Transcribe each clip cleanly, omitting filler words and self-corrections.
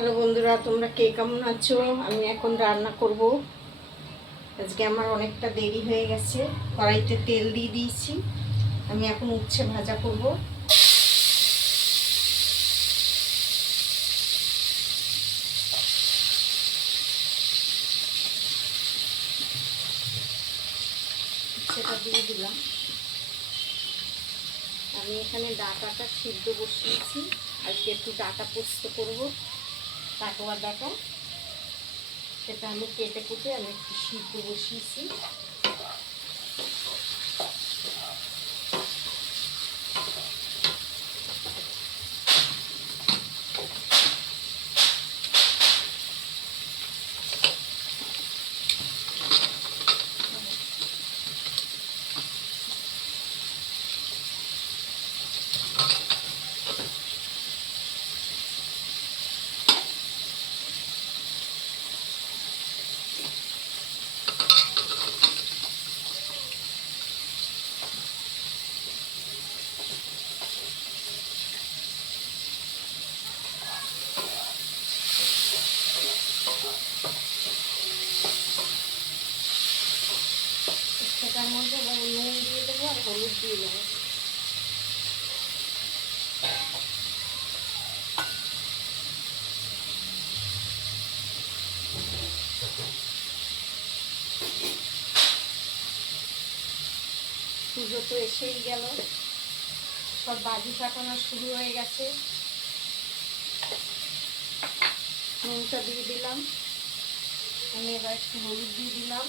Hello বন্ধুরা, তোমরা কে কেমন আছো? আমি এখন রান্না করব। আজকে আমার অনেকটা দেরি হয়ে গেছে। কড়াইতে তেল দিয়ে দিয়েছি। আমি এখন উচ্ছে ভাজা করব। উচ্ছেটা দিয়ে দিলাম। আমি এখানে ডাঁটাটা সিদ্ধ বসিয়েছি। আজকে একটু ডাঁটা পোস্ত করব, কাটোয়া ডাঁটা। সেটা আমি কেটে কুটে আমি একটু সিদ্ধ বসিয়েছি। সেটার মধ্যে নুন দিয়ে দেবো আর হলুদ দিয়ে দেবো। পুজো তো এসেই গেল, সব বাজি ফাটানো শুরু হয়ে গেছে। নুনটা দিয়ে দিলাম। আমি এবার একটু হলুদ দিয়ে দিলাম।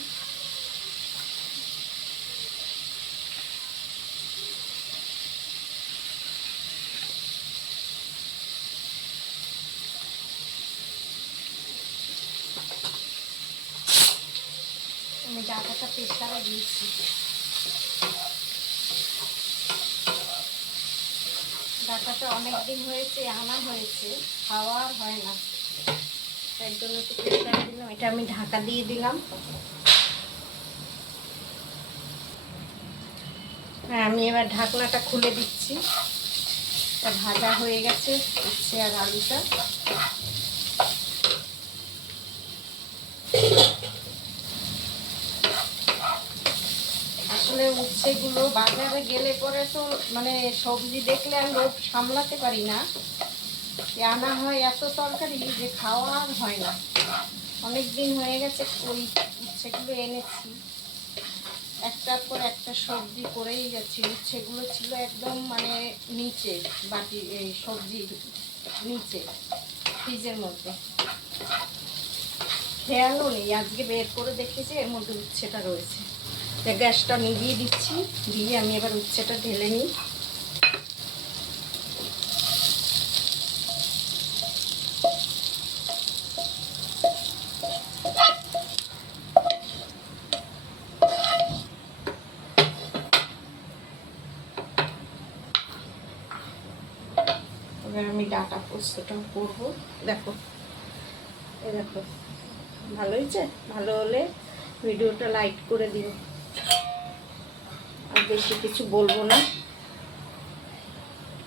আমি ডাঁটাটা প্রেসারে দিয়েছি। ডাঁটাটা অনেক দিন হয়েছে আনা হয়েছে, খাওয়া আর হয় না, তাই জন্য একটু প্রেসারে দিলাম। এটা আমি ঢাকা দিয়ে দিলাম। হ্যাঁ, আমি এবার ঢাকনাটা খুলে দিচ্ছি। এটা ভাজা হয়ে গেছে উচ্ছে আর আলুটা। আসলে উচ্ছেগুলো বাজারে গেলে পরে তো মানে সবজি দেখলে আমি লোভ সামলাতে পারি না। আনা হয় এত তরকারি যে খাওয়া আর হয় না। অনেক দিন হয়ে গেছে ওই উচ্ছেগুলো এনেছি, একটার পর একটা সবজি করেই যাচ্ছি। উচ্ছেগুলো ছিল একদম মানে নিচে, বাটি এই সবজির নিচে ফ্রিজের মধ্যে, খেয়ালও নেই। আজকে বের করে দেখেছি এর মধ্যে উচ্ছেটা রয়েছে। গ্যাসটা নিভিয়ে দিচ্ছি, দিয়ে আমি এবার উচ্ছেটা ঢেলে নিই। এবার আমি ডাঁটা পোস্তটাও করবো। দেখো, এই দেখো, ভালো হয়েছে। ভালো হলে ভিডিওটা লাইক করে দিও। আর বেশি কিছু বলবো না।